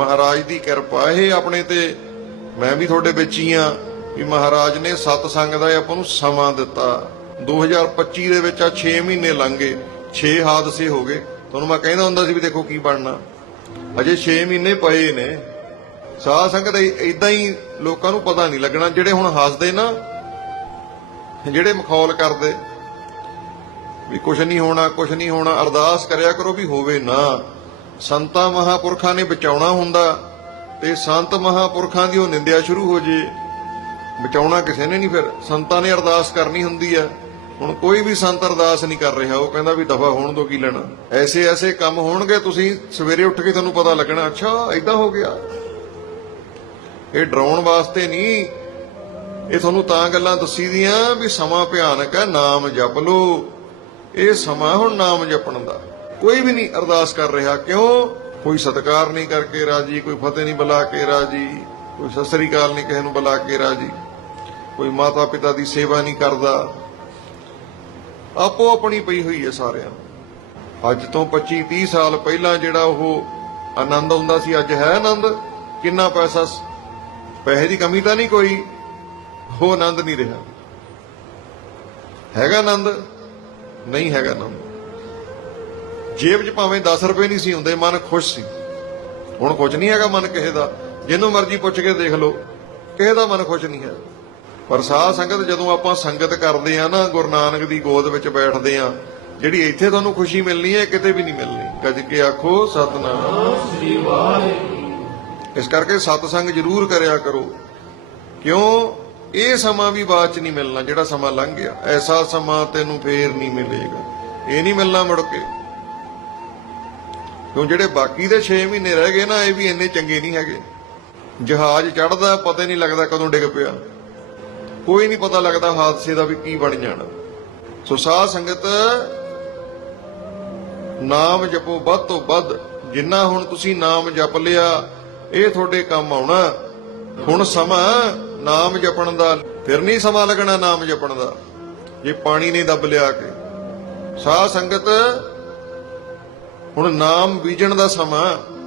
ਮਹਾਰਾਜ ਦੀ ਕਿਰਪਾ। ਇਹ ਆਪਣੇ ਤੇ ਮੈਂ ਵੀ ਤੁਹਾਡੇ ਵਿੱਚ ਹੀ ਆ ਵੀ ਮਹਾਰਾਜ ਨੇ ਸਤਸੰਗ ਦਾ ਆਪਾਂ ਨੂੰ ਸਮਾਂ ਦਿੱਤਾ। 2025 ਦੇ ਵਿੱਚ ਆ 6 ਮਹੀਨੇ ਲੰਘ ਗਏ 6 ਹਾਦਸੇ ਹੋ ਗਏ। ਤੁਹਾਨੂੰ ਮੈਂ ਕਹਿੰਦਾ ਹੁੰਦਾ ਸੀ ਵੀ ਦੇਖੋ ਕੀ ਬਣਨਾ। ਅਜੇ 6 ਮਹੀਨੇ ਪਏ ਨੇ। ਸਾਧ ਸੰਗਤ ਇਦਾਂ ਹੀ ਲੋਕਾਂ ਨੂੰ ਪਤਾ ਨਹੀਂ ਲੱਗਣਾ, ਜਿਹੜੇ ਹੁਣ ਹੱਸਦੇ ਨਾ, ਜਿਹੜੇ ਮਖੌਲ ਕਰਦੇ, ਵੀ ਕੁਛ ਨਹੀਂ ਹੋਣਾ, ਕੁਛ ਨਹੀਂ ਹੋਣਾ, ਅਰਦਾਸ ਕਰਿਆ ਕਰੋ ਵੀ ਹੋਵੇ ਨਾ। ਸੰਤਾਂ ਮਹਾਪੁਰਖਾਂ ਨੇ ਬਚਾਉਣਾ ਹੁੰਦਾ ਤੇ ਸੰਤ ਮਹਾਪੁਰਖਾਂ ਦੀ ਉਹ ਨਿੰਦਿਆ ਸ਼ੁਰੂ ਹੋ ਜੇ। ਬਚਾਉਣਾ ਕਿਸੇ ਨੇ ਨਹੀਂ ਫਿਰ। ਸੰਤਾਂ ਨੇ ਅਰਦਾਸ ਕਰਨੀ ਹੁੰਦੀ ਆ। ਹੁਣ ਕੋਈ ਵੀ ਸੰਤ ਅਰਦਾਸ ਨਹੀਂ ਕਰ ਰਿਹਾ, ਉਹ ਕਹਿੰਦਾ ਵੀ ਦਫਾ ਹੋਣ ਤੋਂ ਕੀ ਲੈਣਾ। ਐਸੇ ਐਸੇ ਕੰਮ ਹੋਣਗੇ, ਤੁਸੀਂ ਸਵੇਰੇ ਉੱਠ ਕੇ ਤੁਹਾਨੂੰ ਪਤਾ ਲੱਗਣਾ, ਅੱਛਾ ਐਦਾਂ ਹੋ ਗਿਆ। ਇਹ ਡਰਾਉਣ ਵਾਸਤੇ ਨਹੀਂ। ਇਹ ਤੁਹਾਨੂੰ ਤਾਂ ਗੱਲਾਂ ਦੱਸੀ ਦੀਆਂ ਵੀ ਸਮਾਂ ਭਿਆਨਕ ਹੈ ਨਾਮ ਜਪ ਲੋ ਇਹ ਸਮਾਂ ਹੁਣ ਨਾਮ ਜਪਣ ਦਾ। ਕੋਈ ਵੀ ਨਹੀਂ ਅਰਦਾਸ ਕਰ ਰਿਹਾ, ਕਿਉਂ? ਕੋਈ ਸਤਕਾਰ ਨਹੀਂ ਕਰਕੇ ਰਾਜੀ, ਕੋਈ ਫਤਿਹ ਨਹੀਂ ਬੁਲਾ ਕੇ ਰਾਜੀ, ਕੋਈ ਸਤਿ ਸ੍ਰੀ ਅਕਾਲ ਨਹੀਂ ਕਿਸੇ ਨੂੰ ਬੁਲਾ ਕੇ ਰਾਜੀ, ਕੋਈ ਮਾਤਾ ਪਿਤਾ ਦੀ ਸੇਵਾ ਨਹੀਂ ਕਰਦਾ। ਆਪੋ ਆਪਣੀ ਪਈ ਹੋਈ ਹੈ ਸਾਰਿਆਂ ਨੂੰ। ਅੱਜ ਤੋਂ 25 30 ਸਾਲ ਪਹਿਲਾਂ ਜਿਹੜਾ ਉਹ ਆਨੰਦ ਹੁੰਦਾ ਸੀ, ਅੱਜ ਹੈ ਆਨੰਦ? ਕਿੰਨਾ ਪੈਸਾ ਪੈਸੇ ਦੀ ਕਮੀ ਤਾਂ ਨਹੀਂ ਕੋਈ? ਉਹ ਆਨੰਦ ਨਹੀਂ ਰਿਹਾ। ਹੈਗਾ ਆਨੰਦ? ਨਹੀਂ ਹੈਗਾ ਆਨੰਦ। ਜੇਬ 'ਚ ਭਾਵੇਂ 10 ਰੁਪਏ ਨਹੀਂ ਸੀ ਹੁੰਦੇ, ਮਨ ਖੁਸ਼ ਸੀ। ਹੁਣ ਕੁਝ ਨਹੀਂ ਹੈਗਾ ਮਨ ਕਿਸੇ ਦਾ। ਜਿਹਨੂੰ ਮਰਜ਼ੀ ਪੁੱਛ ਕੇ ਦੇਖ ਲਓ। ਕਿਸੇ ਦਾ ਮਨ ਖੁਸ਼ ਨਹੀਂ ਹੈ। ਪਰ ਸਾਧ ਸੰਗਤ ਜਦੋਂ ਆਪਾਂ ਸੰਗਤ ਕਰਦੇ ਆ ਨਾ, ਗੁਰੂ ਨਾਨਕ ਦੀ ਗੋਦ ਵਿੱਚ ਬੈਠਦੇ ਆ ਜਿਹੜੀ ਇੱਥੇ ਤੁਹਾਨੂੰ ਖੁਸ਼ੀ ਮਿਲਣੀ ਹੈ, ਕਿਤੇ ਵੀ ਨਹੀਂ ਮਿਲਣੀ। ਗੱਜ ਕੇ ਆਖੋ, ਸਤਨਾਮ। ਸ੍ਰੀ ਵਾਹਿਗੁਰੂ ਇਸ ਕਰਕੇ ਸਤਸੰਗ ਜ਼ਰੂਰ ਕਰਿਆ ਕਰੋ। ਕਿਉਂ? ਇਹ ਸਮਾਂ ਵੀ ਬਾਅਦ ਚ ਨਹੀਂ ਮਿਲਣਾ, ਜਿਹੜਾ ਸਮਾਂ ਲੰਘ ਗਿਆ। ਐਸਾ ਸਮਾਂ ਤੈਨੂੰ ਫੇਰ ਨਹੀਂ ਮਿਲੇਗਾ। ਇਹ ਨਹੀਂ ਮਿਲਣਾ ਮੁੜ ਕੇ। ਕਿਉਂ ਜਿਹੜੇ ਬਾਕੀ ਦੇ 6 ਮਹੀਨੇ ਰਹਿ ਗਏ ਨਾ, ਇਹ ਵੀ ਇੰਨੇ ਚੰਗੇ ਨਹੀਂ ਹੈਗੇ। ਜਹਾਜ਼ ਚੜਦਾ ਪਤਾ ਹੀ ਨਹੀਂ ਲੱਗਦਾ ਕਦੋਂ ਡਿੱਗ ਪਿਆ। ਕੋਈ ਨਹੀਂ ਪਤਾ ਲੱਗਦਾ ਹਾਦਸੇ ਦਾ ਵੀ ਕੀ ਬਣ ਜਾਣਾ। ਸੋ ਸਾਧ ਸੰਗਤ, ਨਾਮ ਜਪੋ ਵੱਧ ਤੋਂ ਵੱਧ। ਜਿੰਨਾ ਹੁਣ ਤੁਸੀਂ ਨਾਮ ਜਪ ਲਿਆ, ਇਹ ਤੁਹਾਡੇ ਕੰਮ ਆਉਣਾ। ਹੁਣ ਸਮਾਂ ਨਾਮ ਜਪਣ ਦਾ, ਫਿਰ ਨਹੀਂ ਸਮਾਂ ਲੱਗਣਾ ਨਾਮ ਜਪਣ ਦਾ। ਜੇ ਪਾਣੀ ਨਹੀਂ ਦੱਬ ਲਿਆ ਕੇ। ਸਾਧ ਸੰਗਤ ਹੁਣ ਨਾਮ ਬੀਜਣ ਦਾ ਸਮਾਂ